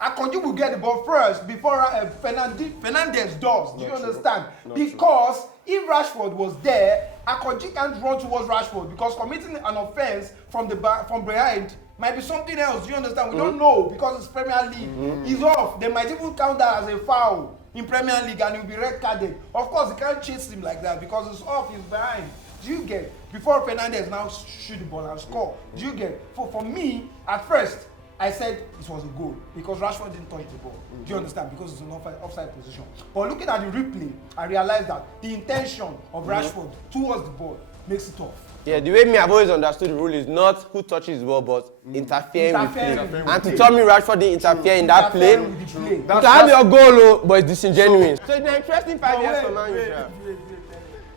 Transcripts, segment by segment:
Akanji will get the ball first before Fernandez does. Do you understand? Because if Rashford was there, Akanji can't run towards Rashford because committing an offense from behind might be something else. Do you understand? We don't know because it's Premier League. He's off. They might even count that as a foul in Premier League and he'll be red carded. Of course, they can't chase him like that because it's off. He's behind. Do you get? Before Fernandez now shoot the ball and score. Do you get? For me, at first, I said it was a goal because Rashford didn't touch the ball. Do you understand? Because it's an offside position. But looking at the replay, I realized that the intention of Rashford towards the ball makes it tough. Yeah, the way I've always understood the rule is not who touches the ball, but interfering with play. And to tell me Rashford didn't interfere in that play, you can have your goal, but it's disingenuous. So it's an interesting 5 years for Man U.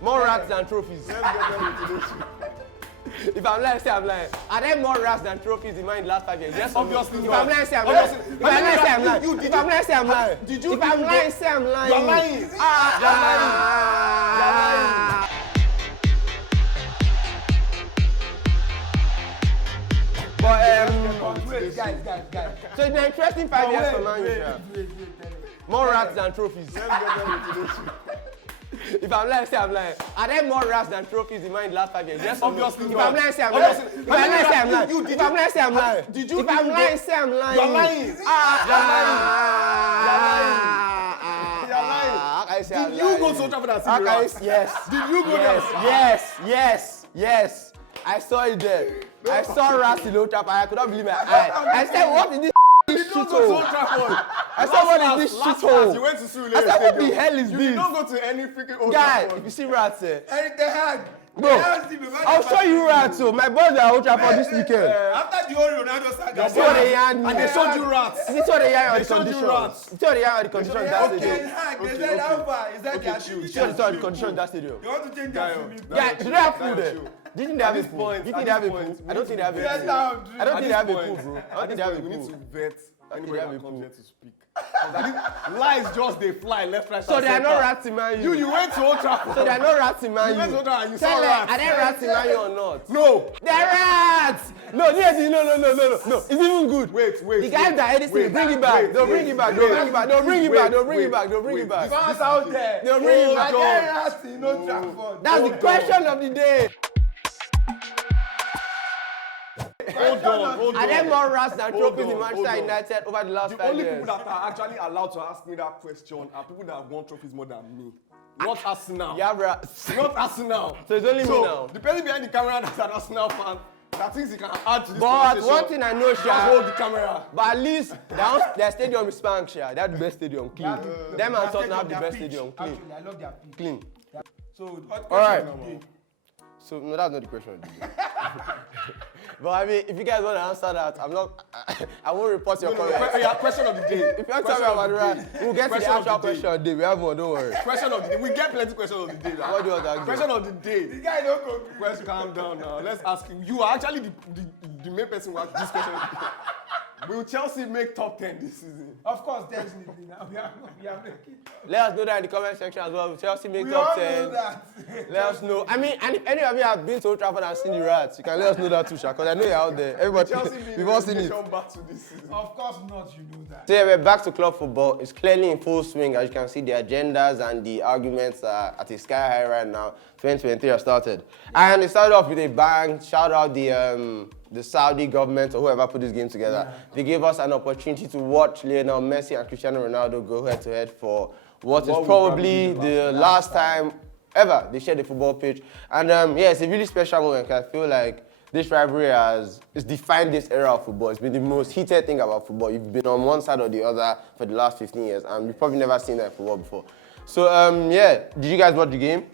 More rats than trophies. If I'm lying, say I'm lying. Are there more rats than trophies in the last 5 years? Yes, obviously. If I'm lying, say I'm lying. If I'm lying, say I'm lying. If I'm lying, say I'm lying. If I'm lying, say I'm lying. You're lying. You're lying. But guys. So it's an interesting 5 years for Man U. More rats than trophies. If I'm lying, say I'm lying. Are there more rats than trophies in the last 5 years? Yes, obviously. If I'm lying, say I'm lying. If I'm lying, say I'm lying. If I'm lying, say I'm lying. If I'm lying, say I'm lying. You're lying. You're lying. Did you go to Old Trafford and see the rats? Yes. Did you go there? Yes. I saw it there. I saw rats in Old Trafford. I could not believe my eyes. I said, what is this? You did not go to Old Trafford. I said, what is this shithole? You went to Sulu. I said, what the hell is this? You did not go to any freaking Old Guy, Trafford. if you see rats here. Eric the Hag. Bro, I'll show you rats. So my boys are Old Trafford this weekend. After the whole Ronaldo saga, That's what they had me. and they showed you rats. This is what they had on the showed you conditions. rats. This is what they had on the conditions in that stadium. They said Alpha. Is that their This is what they had on the conditions in that stadium. You want to change that to me? Yeah, do they have food there? Do you think they have a pool? Do you think they have a pool? I don't think they have a pool. I don't think they have a pool, bro. I don't think they have a We need pool. to vet anybody have a that comes pool. here to speak. Lies just they fly left, right, So there are no rats in Man U. You went to Old Trafford. So there are no rats in Man U. You went to Old Trafford and you Tell saw them, rats. are there rats in Man U or not? No. There are rats! No. It's even good. Wait. The guys that edit it, bring it back. They'll bring it back. They'll bring it back. Fans out there. They'll bring it back. Are there rats in Old Trafford? That's the question of the day. Hold on. Are there more rats than trophies in hold Manchester on. United over the last The 5 only years? people that are actually allowed to ask me that question are people that have won trophies more than me. Not Arsenal. You have rats. Not Arsenal. So it's only me now. The person behind the camera that's an Arsenal fan that thinks he can add to this But conversation. one thing I know, Just hold the Sha, camera. but at least their stadium is spank, Sha. They have the best stadium, clean. Them and Tottenham have the best stadium, clean. Actually, I love their pitch. Clean. So, All right. So no, that's not the question. But I mean, if you guys want to answer that, I won't report your comments. Question of the day. If you want to talk about the right, we'll get to the actual question of the day. We have one, don't worry. Question of the day. We get plenty questions of the day. What do you want to ask? Question of the day. The guy don't go. Question, calm down now. Let's ask him. You are actually the main person who asked this question of the day. Will Chelsea make top 10 this season? Of course, definitely. Now we are making. Let us know that in the comment section as well. Will Chelsea make We top all 10? know that. Let us know. I mean, and if any of you have been to Old Trafford and seen the rats, you can let us know that too, Sha, because I know you're out there. Everybody, Chelsea we've all seen it. back to this season. Of course not, you know that. So yeah, we're back to club football. It's clearly in full swing. As you can see, the agendas and the arguments are at a sky high right now. 2023 has started. And it started off with a bang. Shout out the Saudi government or whoever put this game together. Yeah. They gave us an opportunity to watch Lionel Messi and Cristiano Ronaldo go head-to-head for what is probably the last time ever they shared the football pitch. And yeah, it's a really special moment because I feel like this rivalry has defined this era of football. It's been the most heated thing about football. You've been on one side or the other for the last 15 years, and you've probably never seen that in football before. So yeah, did you guys watch the game?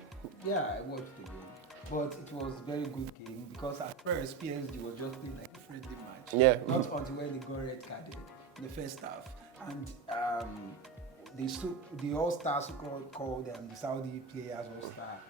Yeah, I watched the game, but it was a very good game because at first PSG was just playing like a friendly match. Yeah. Not until when they got red carded in the first half, and the All-Stars called them the Saudi players All-Star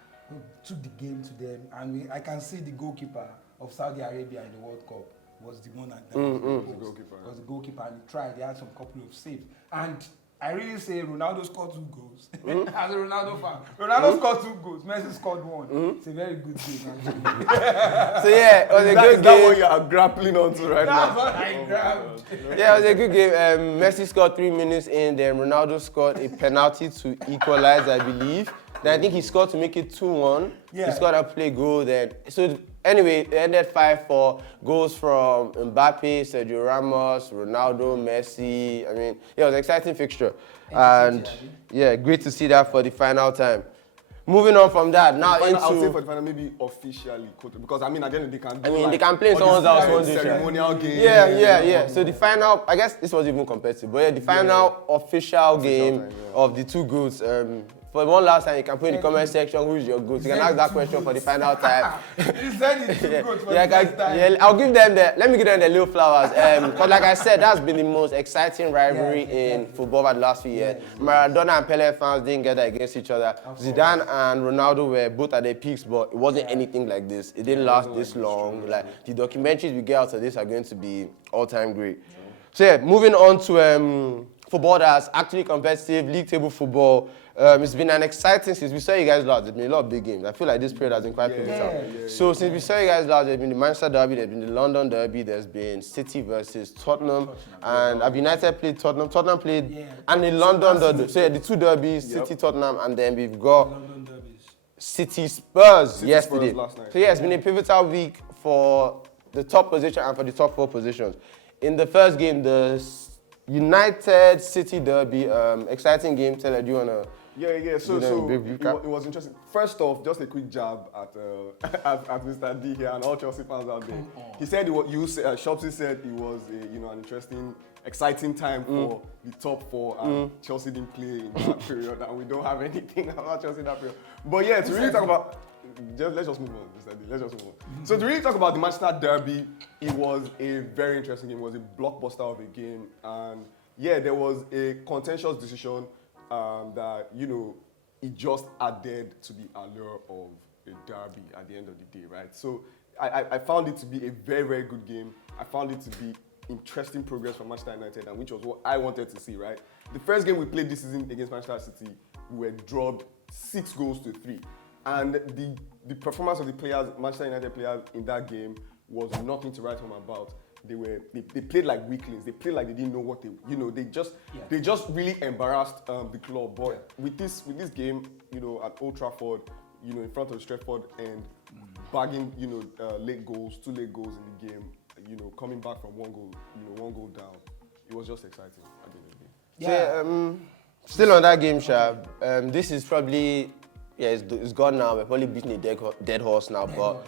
took the game to them, and I can see the goalkeeper of Saudi Arabia in the World Cup was the one that was the goalkeeper, and he tried. They had some couple of saves, and I really say Ronaldo scored 2 goals. As a Ronaldo fan, Ronaldo scored 2 goals. Messi scored 1. It's a very good game. Actually. So yeah, it was a good Is game. that what you are grappling onto right That's now? what I grabbed. Yeah, it was a good game. Messi scored 3 minutes in, then Ronaldo scored a penalty to equalize, I believe. Then I think he scored to make it 2-1. Yeah. He scored a play goal then. So anyway, it ended 5-4. Goals from Mbappe, Sergio Ramos, Ronaldo, Messi. I mean, yeah, it was an exciting fixture. And yeah, great to see that for the final time. Moving on from that, now Final, I'll say into... for the final, maybe officially quoted, because I mean, again, they can do they can play in all someone's these house one day, ceremonial games. Yeah. So the final, I guess this was even competitive, but yeah, the final official game time, of the 2 goals. For one last time, you can put in the comment section who's your goat. You can ask that question for the final time. You said it's 2 goals for the first time. Yeah, I'll give them let me give them the little flowers. Because like I said, that's been the most exciting rivalry in football over the last few years. Maradona and Pele fans didn't get that against each other. Zidane and Ronaldo were both at their peaks, but it wasn't anything like this. It didn't last this long. Like the documentaries we get out of this are going to be all-time great. So yeah, moving on to football that's actually competitive, league table football. It's been an exciting since we saw you guys last. There's been a lot of big games. I feel like this period has been quite pivotal. So since we saw you guys last, there's been the Manchester Derby, there's been the London Derby, there's been City versus Tottenham, and United played Tottenham. Tottenham played, and the London Derby. So yeah, the 2 derbies, City, Tottenham, and then we've got City Spurs yesterday. Spurs last night. So yeah, it's been a pivotal week for the top position and for the top 4 positions. In the first game, the United City Derby, exciting game. Tell do you wanna? Yeah. So big recap? it was interesting. First off, just a quick jab at at Mr. D here and all Chelsea fans out there. He said Shopsy said it was an interesting, exciting time for the top 4, and Chelsea didn't play in that period, and we don't have anything about Chelsea in that period. But yeah, to really talk about. Let's just move on, Mr. D. Let's just move on. So to really talk about the Manchester Derby, it was a very interesting game. It was a blockbuster of a game, and yeah, there was a contentious decision that it just added to the allure of a derby at the end of the day, right? So I found it to be a very, very good game. I found it to be interesting progress from Manchester United, and which was what I wanted to see, right? The first game we played this season against Manchester City, we were dropped 6-3. And the performance of the players, Manchester United players in that game was nothing to write home about. They played like weaklings. They played like they didn't know what they just really embarrassed the club. But with this game, at Old Trafford, in front of Stretford and bagging, 2 late goals in the game, coming back from 1 goal down, it was just exciting at the end of the day. Yeah. So, still on that game, Shab. This is probably. Yeah, it's gone now. We're probably beating a dead horse now, but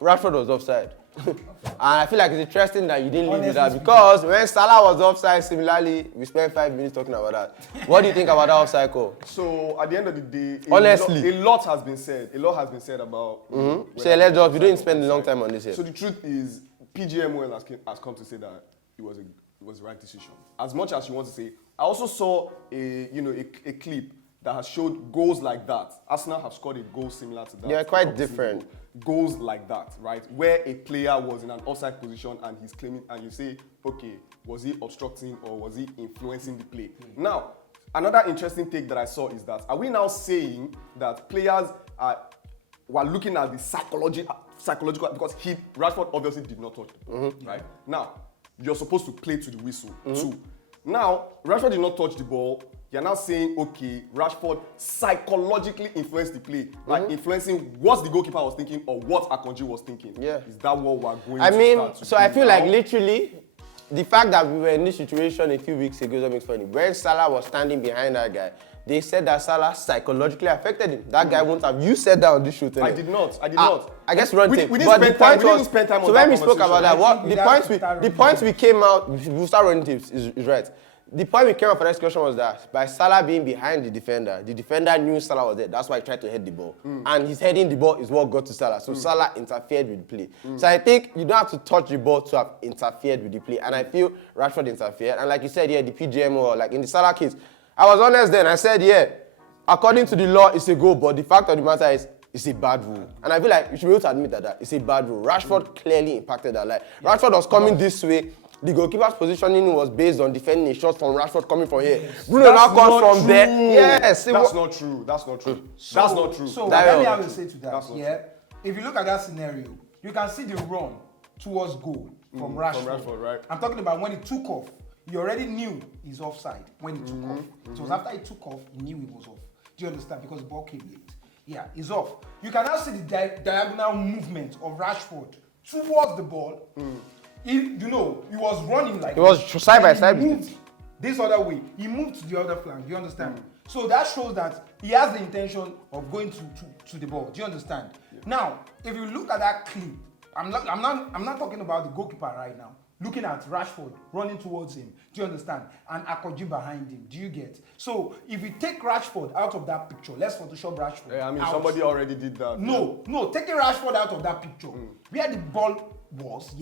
Rashford was offside. And I feel like it's interesting that you didn't leave with that, because when Salah was offside, similarly, we spent 5 minutes talking about that. What do you think about that offside call? So at the end of the day, honestly, a lot has been said. A lot has been said about. So let's just, we don't spend a long time on this here. So the truth is, PGMOL has come to say that it was the right decision. As much as you want to say, I also saw a clip that has showed goals like that. Arsenal have scored a goal similar to that. They're quite different. Goals like that, right? Where a player was in an offside position and he's claiming, and you say, okay, was he obstructing or was he influencing the play? Now, another interesting take that I saw is that, are we now saying that players were looking at the psychological, because Rashford obviously did not touch the ball, right? Now, you're supposed to play to the whistle too. Now, Rashford did not touch the ball. You're now saying, okay, Rashford psychologically influenced the play, like influencing what the goalkeeper was thinking or what Akanji was thinking. Yeah. Is that what we're going to start to so I feel like literally, the fact that we were in this situation a few weeks ago makes funny. When Salah was standing behind that guy, they said that Salah psychologically affected him. That guy won't have. You said that on this show today. I did not. I guess run tape. We didn't spend time on so that when we spoke about that, the point we came out, we'll start running tapes, is right. The point we came up for this discussion was that by Salah being behind the defender knew Salah was there. That's why he tried to head the ball. And his heading the ball is what got to Salah. So Salah interfered with the play. So I think you don't have to touch the ball to have interfered with the play. And I feel Rashford interfered. And like you said, the PGMO, like in the Salah case, I was honest then. I said, according to the law, it's a goal. But the fact of the matter is, it's a bad rule. And I feel like you should be able to admit that it's a bad rule. Rashford clearly impacted that. Like, Rashford was coming this way, the goalkeeper's positioning was based on defending a shot from Rashford coming from here. Bruno now comes from there. Yes, that's not true. That's not true. That's not true. So let me have a say to that. Yeah, if you look at that scenario, you can see the run towards goal from Rashford. Right? I'm talking about when he took off. He already knew he's offside when he took off. It was after he took off, he knew he was off. Do you understand? Because the ball came late. Yeah, he's off. You can now see the diagonal movement of Rashford towards the ball. He was running like It was side by side. He moved this other way. He moved to the other flank. Do you understand? So that shows that he has the intention of going to the ball. Do you understand? Yeah. Now, if you look at that clip, I'm not talking about the goalkeeper right now. Looking at Rashford running towards him, do you understand? And Akoji behind him, do you get? So if you take Rashford out of that picture, let's Photoshop Rashford. Yeah, I mean, out. somebody already did that. No, taking Rashford out of that picture, where the ball was,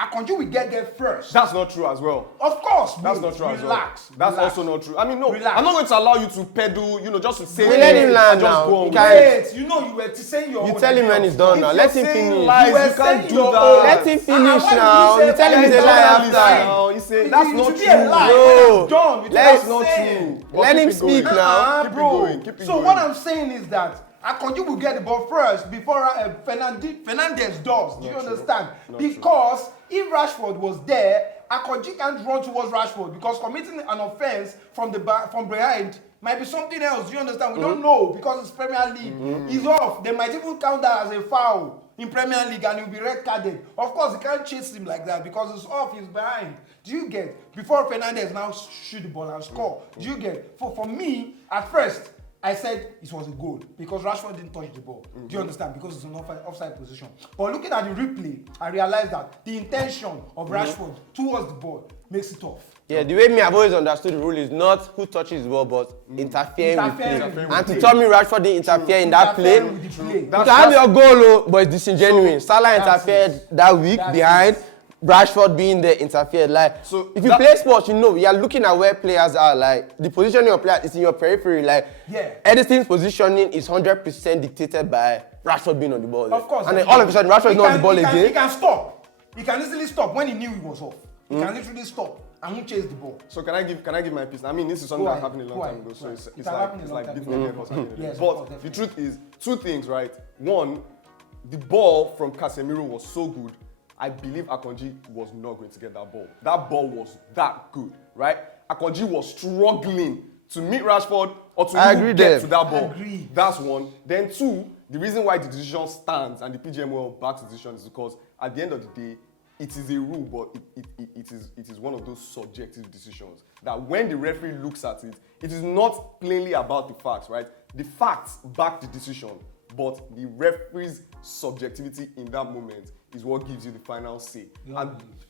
Akonji will get there first. That's not true as well. Of course, that's not true as well. Relax. That's also not true. I mean, no, relax. I'm not going to allow you to pedal, just to say. We let him land just now. go on. Wait, you were saying your own. You tell him when he's done now. Let him finish. Lies, You were you can't saying do your that. own. Let him finish why now. did You tell him he's a lie after. No, he said that's not It should be true. a lie. No. Done. Let's not true. Let Keep him it speak going. now. Keep it Bro. going, keep it So going. what I'm saying is that Akonji will get the ball first before Fernandes does. Do you understand? Because if Rashford was there, Akonji can't run towards Rashford because committing an offense from behind might be something else. Do you understand? We don't know because it's Premier League. He's off. They might even count that as a foul in Premier League and he'll be red carded. Of course, he can't chase him like that because he's off, he's behind. Do you get? Before Fernandes now shoot the ball and score. Do you get? For me, at first, I said it was a goal because Rashford didn't touch the ball. Do you understand? Because it's an offside position. But looking at the replay, I realized that the intention of Rashford towards the ball makes it off. Yeah, the way I've always understood the rule is not who touches the ball, but interfering with play. And to tell me Rashford didn't interfere in that play, you can have your goal, but it's disingenuous. Salah interfered that week behind. Rashford being there interfered. So if you play sports, you are looking at where players are. The positioning of players is in your periphery. Edison's positioning is 100% dictated by Rashford being on the ball. Of course. And then all of a sudden, Rashford is not on the ball again. He can stop. He can easily stop when he knew he was off. He can literally stop and won't chase the ball. So can I give my piece? I mean, this is something that happened a long time ago. So it's like beating the air. Yes, but the truth is, two things, right? One, the ball from Casemiro was so good. I believe Akonji was not going to get that ball. That ball was that good, right? Akonji was struggling to meet Rashford or to even get to that ball. That's one. Then two, the reason why the decision stands and the PGMOL backs the decision is because at the end of the day, it is a rule, but it is one of those subjective decisions that when the referee looks at it, it is not plainly about the facts, right? The facts back the decision, but the referee's subjectivity in that moment is what gives you the final say.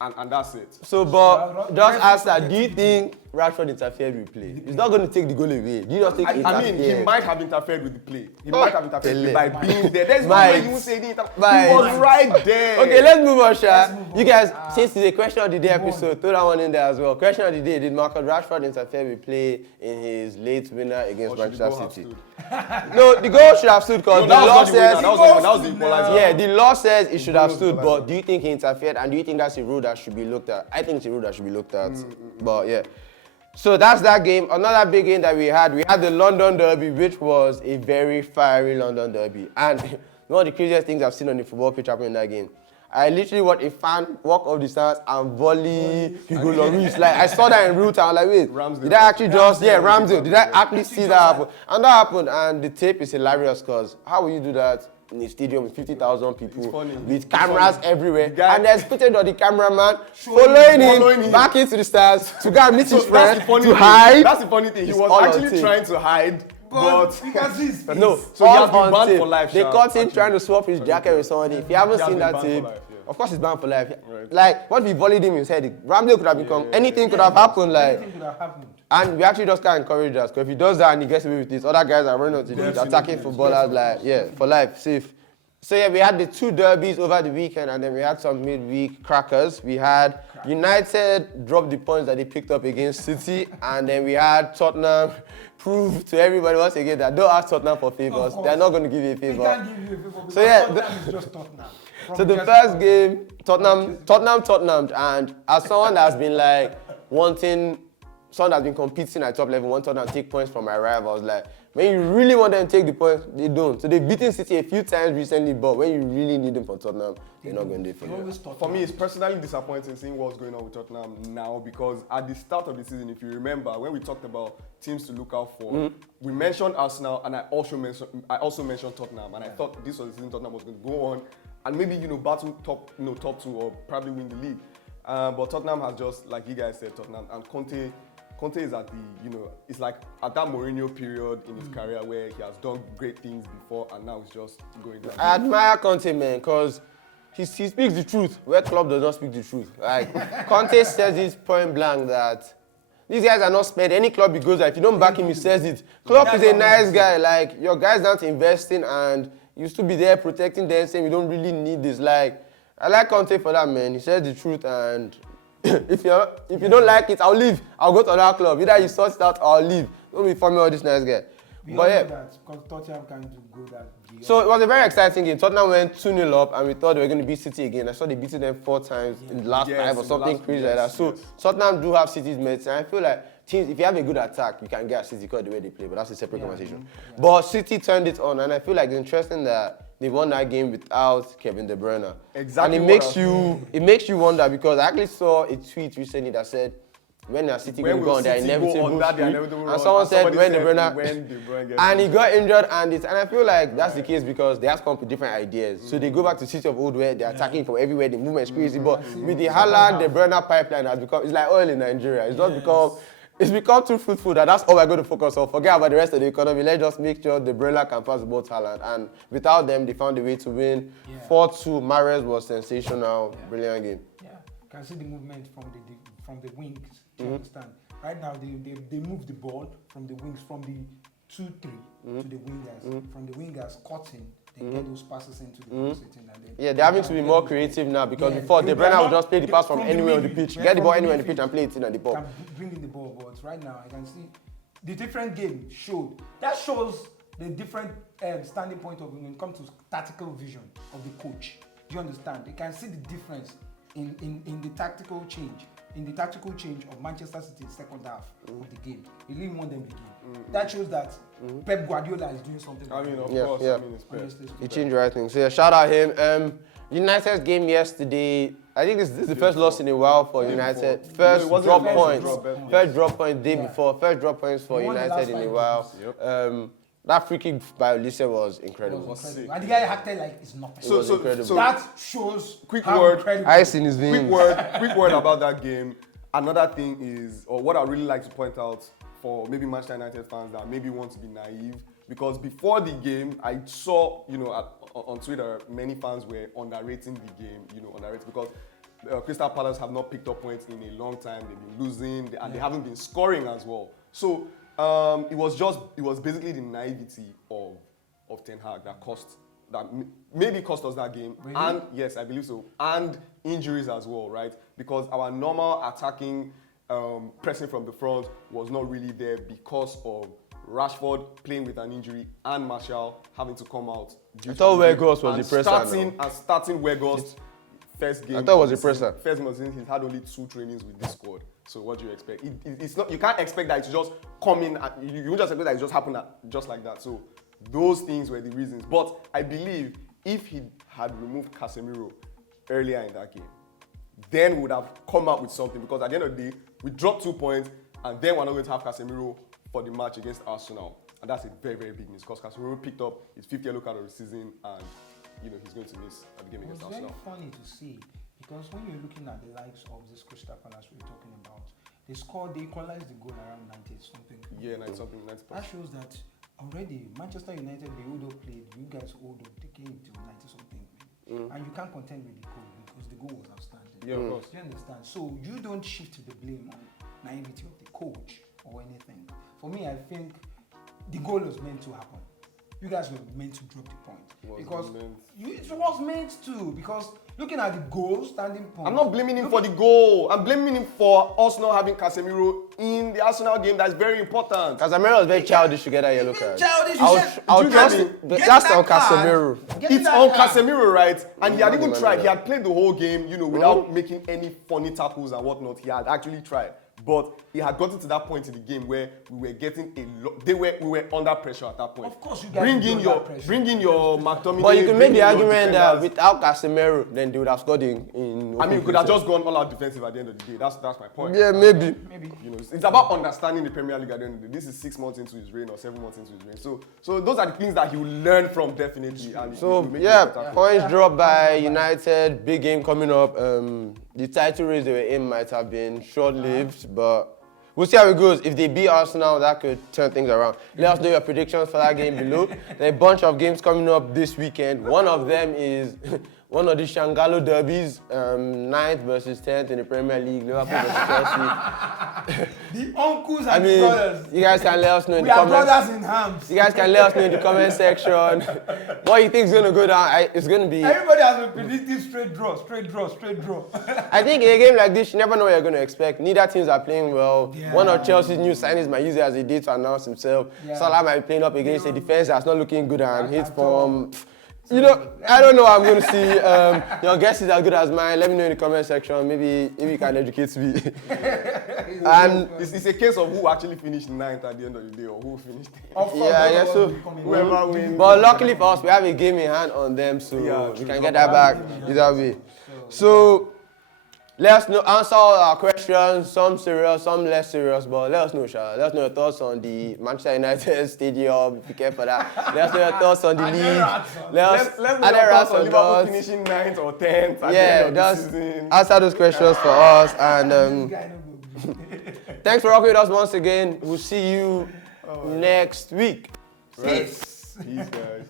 And that's it. So, but just ask that, do you think Rashford interfered with play? He's not going to take the goal away. Do you not think I mean, he might have interfered with the play. He might have interfered by being there. There's no way you will say he interfered. He was right there. Okay, let's move on, Sha. You guys, since it's a question of the day episode, throw that one in there as well. Question of the day, did Marcus Rashford interfere with play in his late winner against Manchester City? No, the goal should have stood because the law says... That was the equalizer. Yeah, the law says it should have stood, but do you think he interfered and do you think that's a rule that should be looked at? I think it's a rule that should be looked at, but yeah. So that's that game. Another big game that we had the London Derby, which was a very fiery London Derby. And one of the craziest things I've seen on the football pitch happen in that game. I literally watched a fan walk off the stands and volley Hugo Lloris. I saw that in real time. Wait, did I actually Ramsdale, did I actually see that happen? And that happened, and the tape is hilarious because how will you do that in a stadium with 50,000 people with cameras everywhere? And there's footage of the cameraman following him back into the stands to go and meet his friend to hide. That's the funny thing. He was actually trying to hide. But you can see his face. No, so he has been banned for life. They caught him trying to swap his jacket with somebody. If you haven't seen that tape, of course he's banned for life. What if he volleyed him in his head? Ramsdale could have become anything could have happened. Anything could have happened. And we actually just can't encourage that because if he does that and he gets away with this, other guys are running out to the attacking footballers for life, safe. So yeah, we had the two derbies over the weekend and then we had some midweek crackers. We had United drop the points that they picked up against City and then we had Tottenham prove to everybody once again that don't ask Tottenham for favors. They're not going to give you a favor. They can't give you a favor because so yeah, Tottenham is just Tottenham. So the first game, Tottenham, and as someone that's been like someone that's been competing at top level, want Tottenham to take points from my rivals, like when you really want them to take the points, they don't. So they've beaten City a few times recently, but when you really need them for Tottenham, they're not going to do it for you. For me, it's personally disappointing seeing what's going on with Tottenham now, because at the start of the season, if you remember, when we talked about teams to look out for, we mentioned Arsenal, and I also mentioned Tottenham, and I thought this was the season Tottenham was going to go on and maybe battle top two or probably win the league. But Tottenham has just, like you guys said, Tottenham and Conte is at the, it's like at that Mourinho period in his career where he has done great things before and now it's just going down. I admire Conte, man, because he speaks the truth where Klopp does not speak the truth. Like, Conte says this point blank that these guys are not spent. Any club he goes to, if you don't back him, he says it. Klopp is a nice guy. Like, your guys not investing and you still be there protecting them, saying we don't really need this. Like, I like Conte for that, man. He says the truth, and if you don't like it, I'll leave. I'll go to another club. Either you sort it out or I'll leave. Don't be forming all this nice guy. We all know that because Tottenham can't go that game. So it was a very exciting game. Tottenham went 2-0 up and we thought they were going to beat City again. I saw they beat them 4 times in the last 5 or something crazy like that. So Tottenham do have City's mates, and I feel like teams, if you have a good attack, you can get at City because of the way they play, but that's a separate conversation. Yeah. But City turned it on, and I feel like it's interesting that they won that game without Kevin De Bruyne. Exactly. And it makes you wonder, because I actually saw a tweet recently that said, when are City going to go on their inevitable streak? And someone said when De Bruyne, and he got injured, and I feel like that's the case because they have come with different ideas. So they go back to City of Old where they're attacking from everywhere, the movement is crazy. But with the Haaland, De Bruyne pipeline has become, it's like oil in Nigeria. It's become too fruitful that that's all we're going to focus on. Forget about the rest of the economy. Let's just make sure De Bruyne can pass the ball to Haaland. And without them, they found a way to win. 4-2. Mahrez was sensational. Brilliant game. Yeah, you can see the movement from the wings. Do you understand? Right now, they move the ball from the wings, from the 2-3 to the wingers. From the wingers, cutting, they get those passes into the box sitting. They're having to be more creative now because before, De Bruyne would just play the pass from anywhere on the pitch. Get the ball anywhere on the pitch and play it in on the ball. Can bring in the ball, but right now, I can see the different game showed. That shows the different standing point of when it comes to tactical vision of the coach. Do you understand? They can see the difference in the tactical change. In the tactical change of Manchester City's second half of the game. He really won them the game. That shows that Pep Guardiola is doing something. I mean, of course. I mean, it's he changed the right thing. So shout out him. United's game yesterday, I think this is the first loss in a while for United. First drop point day before. First drop points for United in a while. That free kick by Olise was incredible. And the guy acted like it's nothing. So that shows quick how word, incredible. Ice in his veins. Quick word about that game. Another thing is, or what I really like to point out for maybe Manchester United fans that maybe want to be naive, because before the game, I saw, on Twitter, many fans were underrating the game, because Crystal Palace have not picked up points in a long time. They've been losing, and they haven't been scoring as well. So it was basically the naivety of Ten Hag that maybe cost us that game. Really? And yes, I believe so. And injuries as well, right? Because our normal attacking pressing from the front was not really there because of Rashford playing with an injury and Martial having to come out. I thought Weghorst was the presser. Starting Weghorst first game. I thought it was the presser. First game, he's had only 2 trainings with this squad. So what do you expect? It's not. You can't expect that to just come in. You won't just expect that it just happen just like that. So those things were the reasons. But I believe if he had removed Casemiro earlier in that game, then we would have come up with something. Because at the end of the day, we dropped 2 points, and then we're not going to have Casemiro for the match against Arsenal. And that's a very, very big news because Casemiro picked up his 5th yellow card of the season, and he's going to miss the game against Arsenal. It's very funny to see. Because when you're looking at the likes of this Crystal Palace we're talking about, they equalized the goal around 90-something. Yeah, 90-something, 90%. That shows that already Manchester United, they would have played, you guys hold up the game till 90-something. And you can't contend with the goal because the goal was outstanding. Yeah, of course. You understand? So you don't shift the blame on naivety of the coach or anything. For me, I think the goal was meant to happen. You guys were meant to drop the point. because meant. it was meant to. Because looking at the goal, standing point. I'm not blaming him for the goal. I'm blaming him for us not having Casemiro in the Arsenal game. That's very important. Casemiro was very childish to get that yellow card. Childish. I'll trust it. That's on Casemiro. It's on Casemiro, right? And he had even tried. He had played the whole game, without making any funny tackles and whatnot. He had actually tried. But he had gotten to that point in the game where we were getting a lot. We were under pressure at that point. Of course, you guys bring in your McTominay. But you can make the argument that without Casemiro, then they would have scored in I mean, we could have just gone all out defensive at the end of the day. That's my point. Yeah, maybe. It's about understanding the Premier League at the end of the day. This is 6 months into his reign or 7 months into his reign. So those are the things that he will learn from definitely. And points dropped by United. Big game coming up. The title race they were in might have been short-lived, but we'll see how it goes. If they beat Arsenal, that could turn things around. Let us know your predictions for that game below. There are a bunch of games coming up this weekend. One of them is one of the Sangalooo derbies, 9th versus 10th in the Premier League, Liverpool versus Chelsea. The uncles and the brothers. You guys can let us know in the comments. We are brothers in arms. You guys can let us know in the comment section what you think is going to go down. It's going to be... Everybody has been predicting straight draw. I think in a game like this, you never know what you're going to expect. Neither teams are playing well. Yeah. One of Chelsea's new signings might use it as a day to announce himself. Yeah. Salah might be playing up against a defense that's not looking good and hits form. I don't know what I'm going to see. Your guess is as good as mine. Let me know in the comment section. Maybe you can educate me. And it's a case of who actually finished 9th at the end of the day or who finished 10th. Yeah, I guess so. Whoever wins. But luckily for us, we have a game in hand on them, so we can get that back either way. So let us know, answer all our questions, some serious, some less serious, but let us know, Sha. Let us know your thoughts on the Manchester United Stadium, if you care for that. Let us know your thoughts on the league. Let's know your thoughts on Liverpool finishing 9th or 10th at the end of the season. Answer those questions for us. And thanks for rocking with us once again. We'll see you next week. Peace, guys.